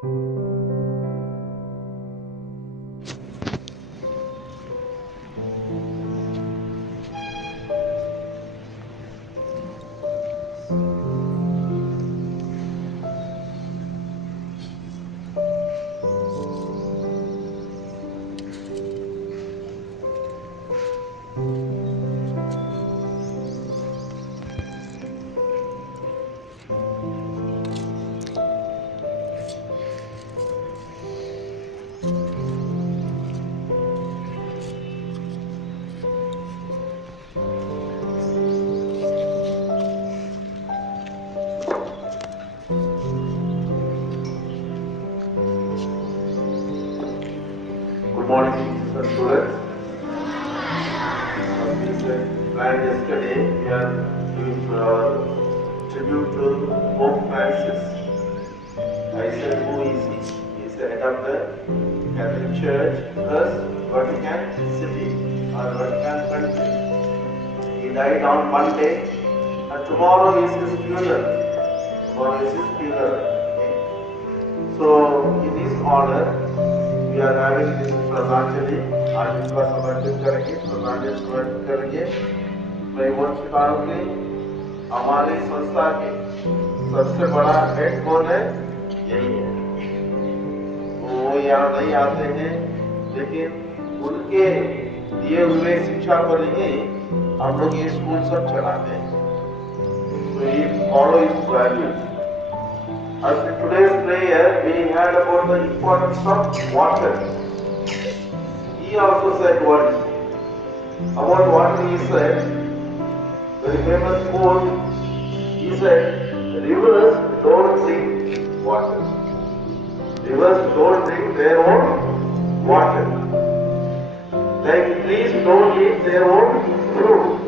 Good morning, students. As we said, planned yesterday, we are giving our tribute to Pope Francis. I said, who is he? He is the head of the Catholic Church plus Vatican City or Vatican country. He died on Monday, and tomorrow is his funeral. Okay? So, in his honor, we are having this श्रद्धांजलि आज उनका समर्पित करेंगे, श्रद्धांजलि समर्पित करेंगे। मैं बोल चुका हूँ कि हमारी संस्था के सबसे बड़ा हेड कौन है? यही है। वो यहाँ नहीं आते हैं, लेकिन उनके दिए हुए शिक्षा पर ही हम लोग ये स्कूल सब चलाते हैं। So we follow his values. As in today's prayer, we had about the importance of water. He also said what? About water he said, very famous quote, he said, rivers don't drink water. Rivers don't drink their own water. Like trees don't eat their own fruit.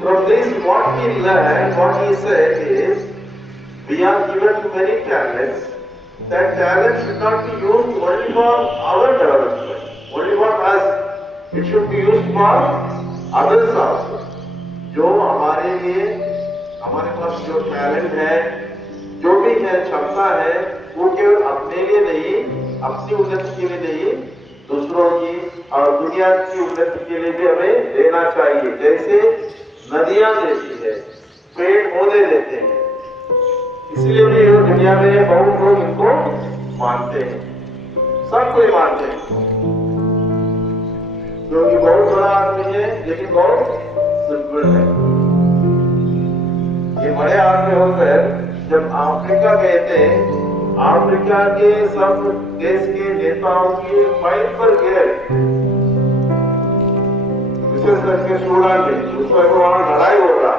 From this what we learn, what he said is, we are given many talents. That talent should not be used only for our development, only for us. It should be used for others also. जो हमारे लिए, हमारे पास जो talent है, जो भी है क्षमता है, वो केवल अपने लिए नहीं, अपनी उन्नति के लिए नहीं, दूसरों की और दुनिया की उन्नति के लिए भी हमें देना चाहिए। जैसे नदियां देती है, पेड़ पौधे देते हैं। इसलिए भी दुनिया में बहुत लोग इनको मानते हैं, सब कोई मानते हैं, क्योंकि बहुत बड़ा आदमी है लेकिन बहुत सिंपल है। ये बड़े आदमी होकर जब अफ्रीका गए थे, अफ्रीका के सब देश के नेताओं के पैर पर गिरे, विशेष करके सूडान में, उस समय वहां लड़ाई हो रहा,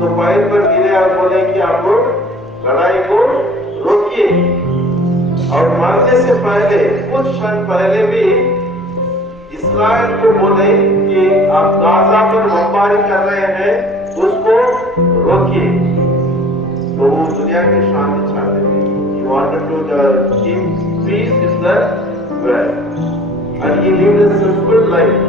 तो पैर पर गिरे और बोले कि आप लोग लड़ाई को रोकिए। और मारने से पहले, कुछ क्षण पहले भी इस्राएल को बोले कि आप गाजा पर बमबारी कर रहे हैं, उसको रोकिए। तो वो दुनिया की शांति चाहते थे। He wanted to keep peace in the world, and he lived a simple life.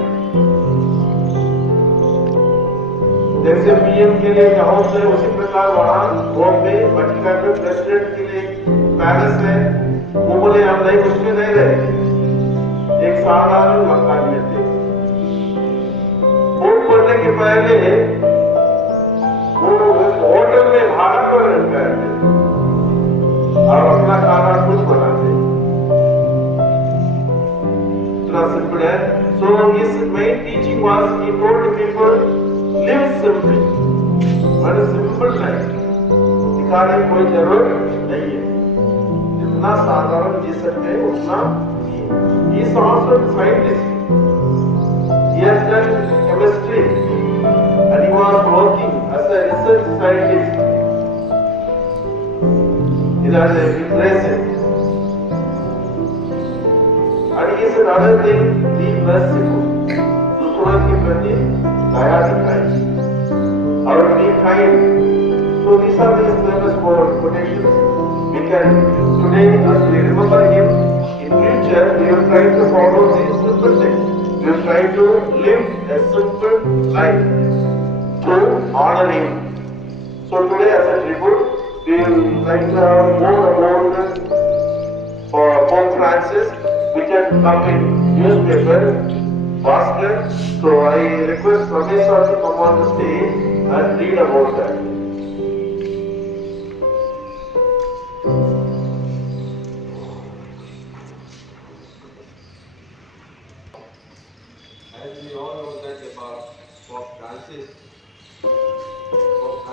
जैसे पीएम के लिए हाउस है, उसी प्रकार वहाँ रोम में वटिकन में प्रेसिडेंट के लिए पैलेस है। वो बोले हम नहीं, उसमें नहीं रहे, एक साधारण मकान में थे। वोट पड़ने के पहले वो होटल में भाड़ा पर रहते थे और अपना खाना खुद बनाते। इतना सिंपल है। So his main teaching was, he told people, live simply, but a simple life. दिखाने की कोई जरूरत नहीं है, जितना साधारण जी सकते हैं उतना ही। He is also a scientist. He has done chemistry and he was working as a research scientist. He has a impressive. And he said another thing, be merciful. दूसरों के प्रति दया दिखाई और be kind. So these are the famous quotations. We can today, as we remember him, in future we will try to follow these simple things. We will try to live a simple life to honor him. So today, as a tribute, we will like to have more about Francis, which had come in newspaper, basket. So I request Ramesh sir to come on the stage and read about that. As we all know that about Pope Francis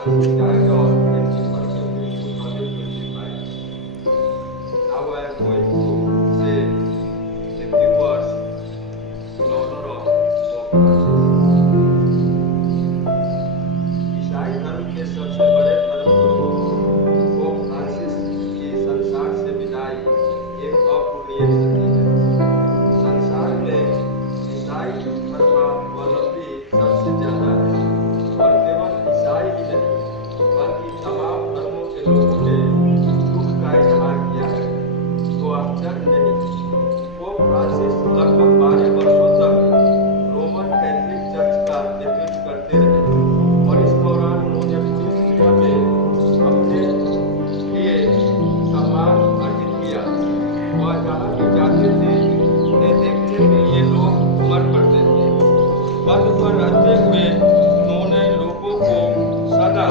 died on 21st April 2025. Now I am going to say a few words in honor of Pope Francis. ईसाई धर्म के सबसे बड़े धर्मगुरु pope Francis की संसार से विदाई एक अपूरणीय क्षति है। संसार में ईसाई धर्मावलंबी सबसे ज्यादा है और केवल ईसाई ही नहीं बल्कि तमाम धर्मों के लोगों ने दुख का इजहार किया है। तो आश्चर्य नहीं, पोप फ्रांसिस लगभग 12 वर्षों तक रोमन कैथोलिक चर्च का नेतृत्व करते रहे और इस दौरान उन्होंने पूरी दुनिया में अपने लिए सम्मान अर्जित किया। वह जहाँ भी जाते थे उन्हें देखने के लिए लोग उमड़ पड़ते थे। पद पर रहते हुए उन्होंने लोगों को सदा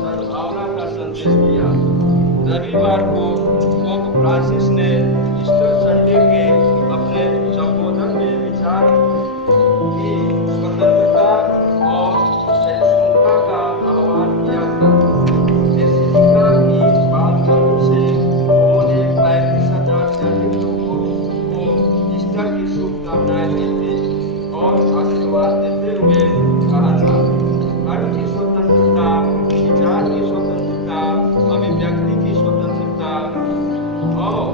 सद्भावना का संदेश दिया। रविवार को पोप फ्रांसिस ने ईस्टर संडे के अपने संबोधन में विचार की स्वतंत्रता और सहिष्णुता का आह्वान किया था। बेसिलिका की बालकनी से उन्होंने 35,000 से अधिक लोगों को ईस्टर की शुभकामनाएं दी थी और आशीर्वाद देते हुए कहा था, धर्म की स्वतंत्रता, विचार की स्वतंत्रता, अभिव्यक्ति की स्वतंत्रता और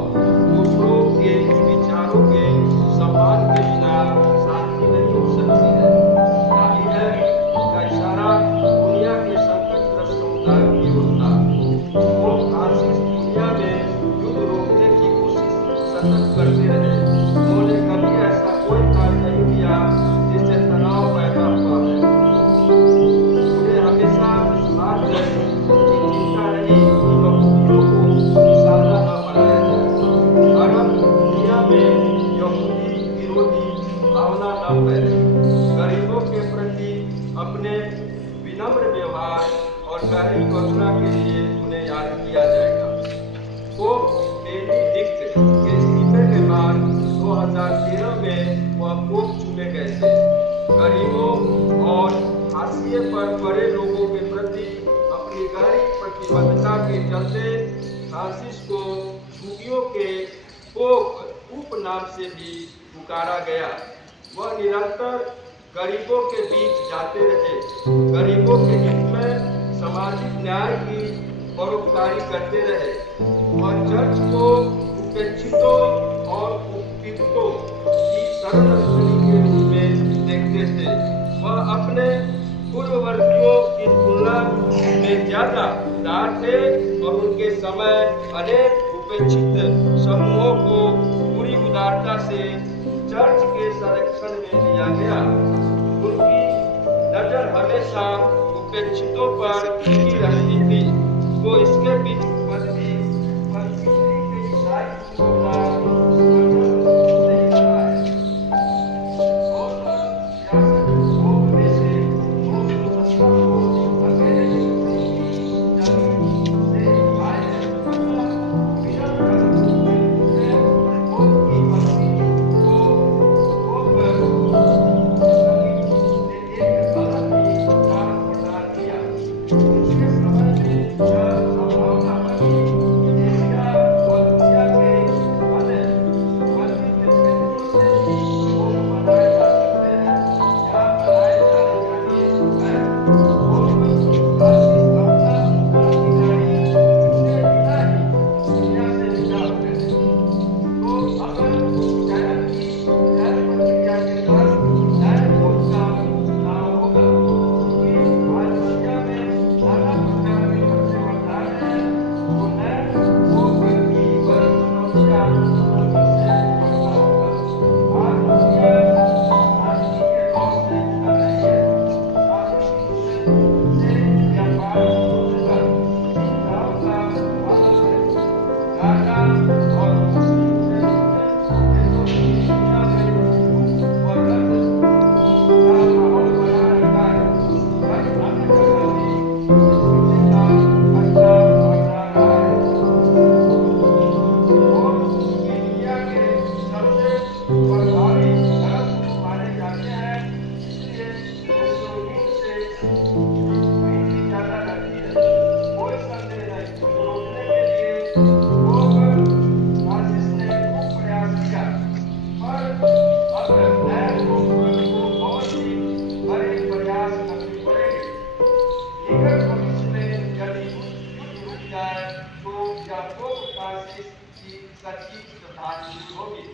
दूसरों के विचारों के सम्मान के बिना शांति नहीं हो सकती है। जाहिर है, इसका इशारा दुनिया के संकटग्रस्त समुदायों की ओर था। पोप फ्रांसिस दुनिया में युद्ध रोकने की कोशिश सतत करते रहे। उन्होंने कभी ऐसा कोई कार्य नहीं किया जिससे तनाव पैदा हुआ है। उन्हें हमेशा इस बात की चिंता रही कि यहूदियों को निशाना न बनाया जाए। अरब दुनिया में यहूदी विरोधी भावना न फैले। गरीबों के प्रति अपने विनम्र व्यवहार और गहरी करुणा के लिए उन्हें याद किया जाएगा। पोप बेनेडिक्ट के इस्तीफे के बाद 2013 में वह पोप चुने गए थे। गरीबों और हाशिए पर पड़े लोगों के प्रति अपनी गहरी प्रतिबद्धता के चलते फ्रांसिस को छुट्टियों के पोप उपनाम से भी पुकारा गया। वह निरंतर गरीबों के बीच जाते रहे, गरीबों के हित में सामाजिक न्याय की परोपकारी करते रहे और चर्च को उपेक्षितों और उत्पीड़ितों की शरणस्थली के रूप में देखते थे। वह अपने पूर्ववर्तियों की तुलना में ज्यादा उदार थे और उनके समय अनेक उपेक्षित समूहों को पूरी उदारता से चर्च के संरक्षण में लिया गया। उनकी नजर हमेशा उपेक्षितों पर टिकी रहती थी। वो इसके बीच बदली के ईसाई का पोप फ्रांसिस ने खूब प्रयास किया, पर अब नए पोप को बहुत ही बड़े प्रयास करने पड़ेंगे। निकट भविष्य में यदि युद्ध रुक जाए तो यह पोप फ्रांसिस की सच्ची श्रद्धांजलि होगी।